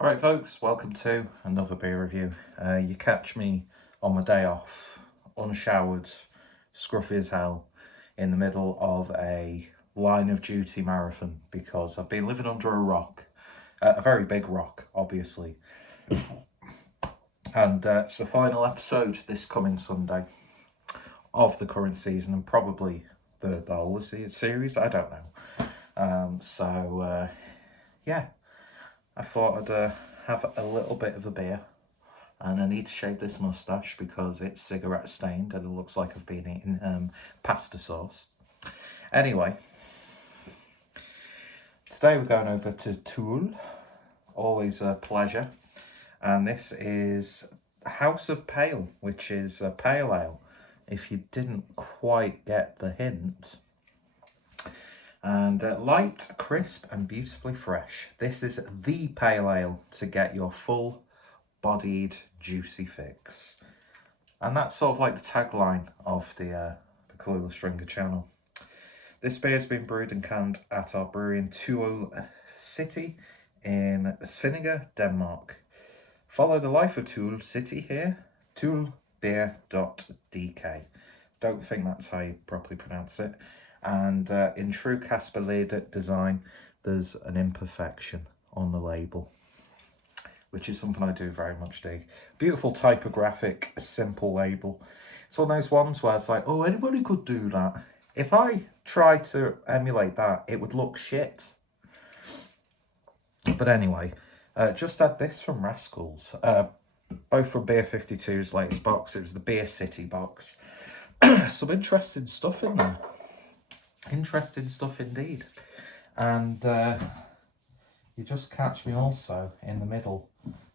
Alright folks, welcome to another beer review. You catch me on my day off, unshowered, scruffy as hell, in the middle of a line of duty marathon because I've been living under a rock, a very big rock obviously, and it's the final episode this coming Sunday of the current season and probably the whole of the series, I don't know. Yeah, I thought I'd have a little bit of a beer, and I need to shave this moustache because it's cigarette stained and it looks like I've been eating pasta sauce. Anyway, today we're going over to Toul, always a pleasure, and this is House of Pale, which is a pale ale, if you didn't quite get the hint. And light, crisp and beautifully fresh. This is the pale ale to get your full-bodied, juicy fix. And that's sort of like the tagline of the Kalula Stringer channel. This beer has been brewed and canned at our brewery in Toul City in Svinninge, Denmark. Follow the life of Toul City here, toulbeer.dk. Don't think that's how you properly pronounce it. And in true Casper Leder design, there's an imperfection on the label, which is something I do very much dig. Beautiful typographic, simple label. It's one of those ones where it's like, oh, anybody could do that. If I tried to emulate that, it would look shit. But anyway, just had this from Rascals, both from Beer 52's latest box. It was the Beer City box. Some interesting stuff in there. Interesting stuff indeed. And you just catch me also in the middle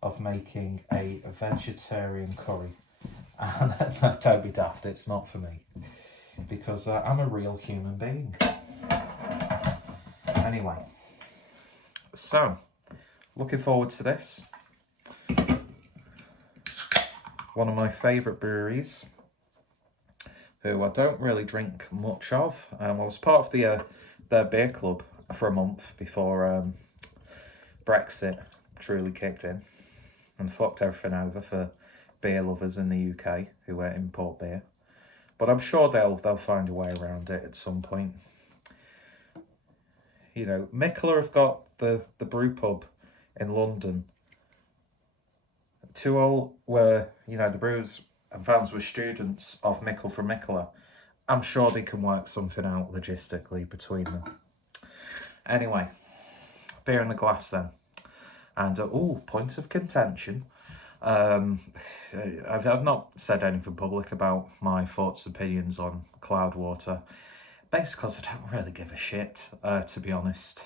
of making a vegetarian curry. And don't be daft, it's not for me. Because I'm a real human being. Anyway. So, looking forward to this. One of my favourite breweries, who I don't really drink much of. I was part of their beer club for a month before Brexit truly kicked in and fucked everything over for beer lovers in the UK who import beer. But I'm sure they'll find a way around it at some point. You know, Mikkeller have got the brew pub in London. Toul, where, you know, the brewers and fans were students of Mikkel from Mikkeller. I'm sure they can work something out logistically between them. Anyway, beer in the glass then. And, point of contention. I've not said anything public about my thoughts, opinions on Cloudwater. Basically because I don't really give a shit, to be honest.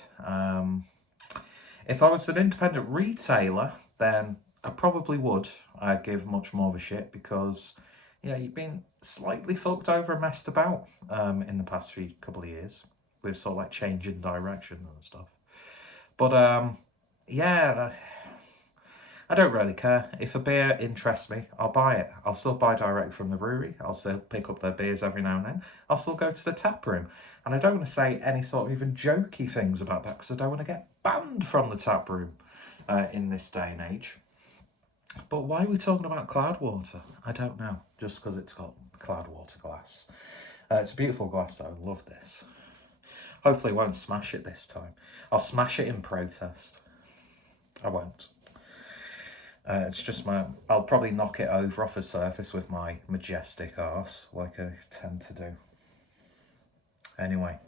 If I was an independent retailer, then I probably would. I'd give much more of a shit because, you know, you've been slightly fucked over and messed about in the past couple of years with sort of like changing direction and stuff. But yeah, I don't really care. If a beer interests me, I'll buy it. I'll still buy direct from the brewery. I'll still pick up their beers every now and then. I'll still go to the tap room. And I don't want to say any sort of even jokey things about that because I don't want to get banned from the tap room in this day and age. But why are we talking about Cloudwater? I don't know. Just because it's got Cloudwater glass. It's a beautiful glass though. I love this. Hopefully I won't smash it this time. I'll smash it in protest. I won't. It's just I'll probably knock it over off the surface with my majestic arse, like I tend to do. Anyway,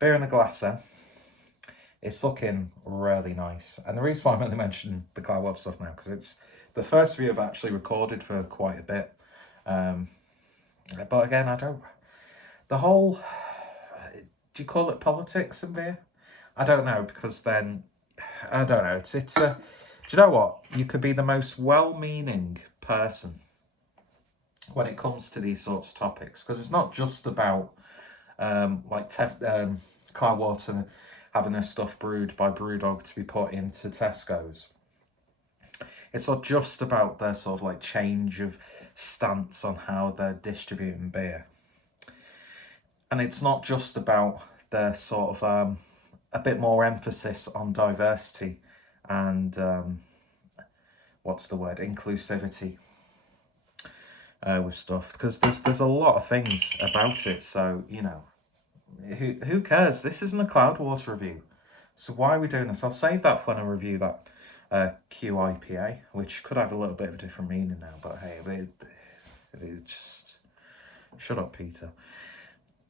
beer in the glass then. It's looking really nice. And the reason why I'm only mentioning the Cloudwater stuff now, because it's the first review I've actually recorded for quite a bit. But again, I don't... The whole... Do you call it politics in beer? I don't know, because then... I don't know. It's do you know what? You could be the most well-meaning person when it comes to these sorts of topics, because it's not just about Cloudwater having their stuff brewed by Brewdog to be put into Tesco's. It's not just about their sort of like change of stance on how they're distributing beer. And it's not just about their sort of a bit more emphasis on diversity and what's the word, inclusivity with stuff, because there's a lot of things about it. So, you know, who cares? This isn't a Cloudwater review. So why are we doing this? I'll save that for when I review that QIPA, which could have a little bit of a different meaning now, but hey, it just... Shut up, Peter.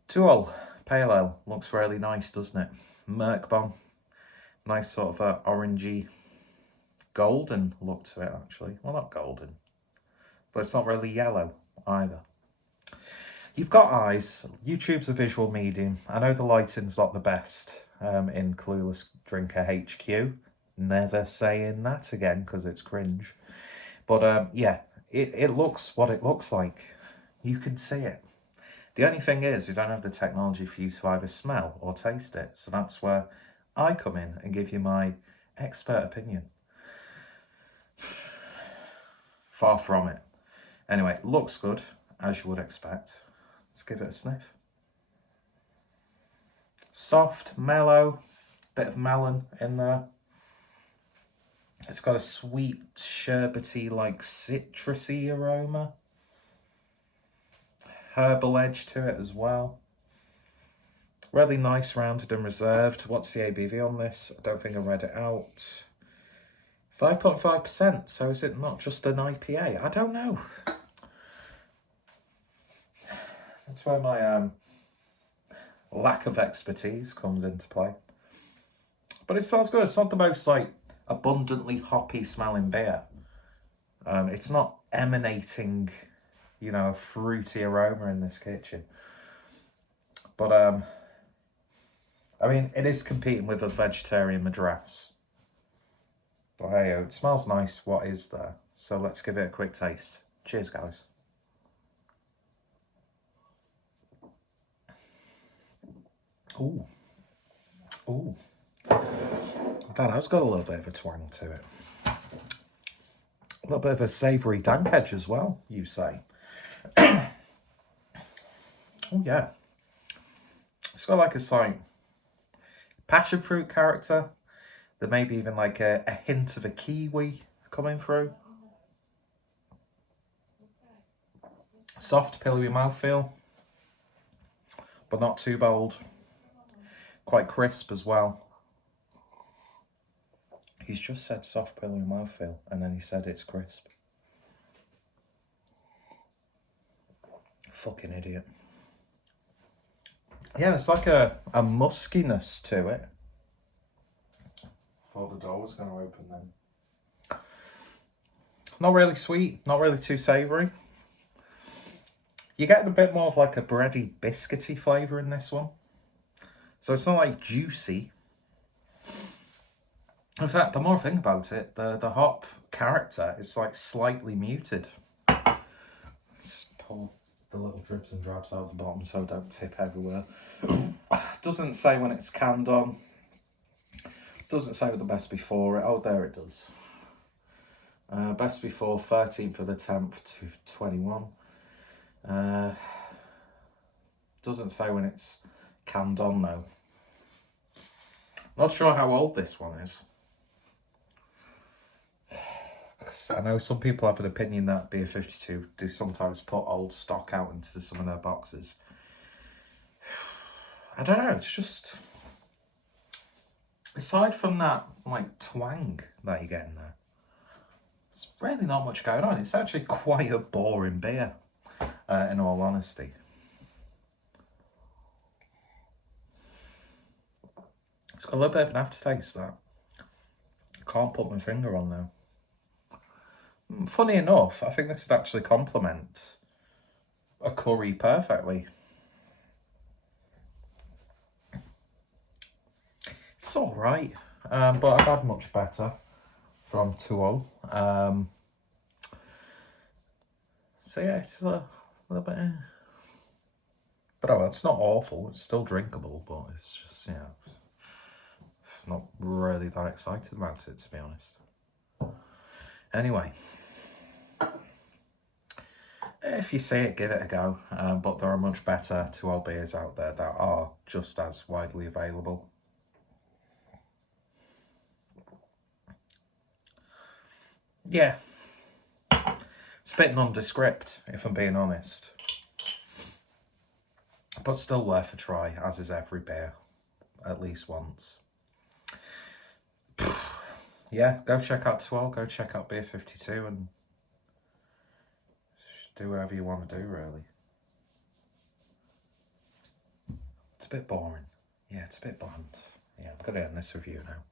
2-0, pale ale. Looks really nice, doesn't it? Merc bomb. Nice sort of orangey, golden look to it, actually. Well, not golden, but it's not really yellow either. You've got eyes. YouTube's a visual medium. I know the lighting's not the best in Clueless Drinker HQ. Never saying that again because it's cringe. But yeah, it looks what it looks like. You can see it. The only thing is, we don't have the technology for you to either smell or taste it. So that's where I come in and give you my expert opinion. Far from it. Anyway, looks good, as you would expect. Let's give it a sniff. Soft, mellow, bit of melon in there. It's got a sweet, sherbety, like citrusy aroma. Herbal edge to it as well. Really nice, rounded and reserved. What's the ABV on this? I don't think I read it out. 5.5%, so is it not just an IPA? I don't know. That's where my lack of expertise comes into play. But it smells good. It's not the most like abundantly hoppy smelling beer. It's not emanating, you know, a fruity aroma in this kitchen. But I mean, it is competing with a vegetarian Madras. But hey, it smells nice, what is there? So let's give it a quick taste. Cheers, guys. Ooh. Ooh. That has got a little bit of a twang to it. A little bit of a savoury dank edge as well, you say. Oh, yeah. It's got like a slight passion fruit character. There may be even like a hint of a kiwi coming through. Soft, pillowy mouthfeel, but not too bold. Quite crisp as well. He's just said soft, pillowy mouthfeel, and then he said it's crisp. Fucking idiot. Yeah, it's like a muskiness to it. Thought the door was going to open then. Not really sweet, not really too savoury. You're getting a bit more of like a bready, biscuity flavour in this one. So it's not like juicy. In fact, the more I think about it, the hop character is like slightly muted. Let's pull the little drips and drabs out the bottom so it don't tip everywhere. Doesn't say when it's canned on. Doesn't say the best before it. Oh, there it does. Best before 13th of the 10th to 21. Doesn't say when it's canned on though. Not sure how old this one is. I know some people have an opinion that Beer 52 do sometimes put old stock out into some of their boxes. I don't know, it's just... Aside from that, like, twang that you get in there, there's really not much going on. It's actually quite a boring beer, in all honesty. It's got a little bit of an aftertaste, that. I can't put my finger on now. Funny enough, I think this would actually complement a curry perfectly. It's alright, but I've had much better from 2-0. So yeah, it's a little bit... But oh well, it's not awful, it's still drinkable, but it's just, you know, not really that excited about it, to be honest. Anyway, if you see it, give it a go. But there are much better 2-0 beers out there that are just as widely available. Yeah. It's a bit nondescript, if I'm being honest. But still worth a try, as is every beer, at least once. Yeah, go check out Swell, go check out Beer 52 and do whatever you want to do, really. It's a bit boring. Yeah, it's a bit bland. Yeah, I'm going to end this review now.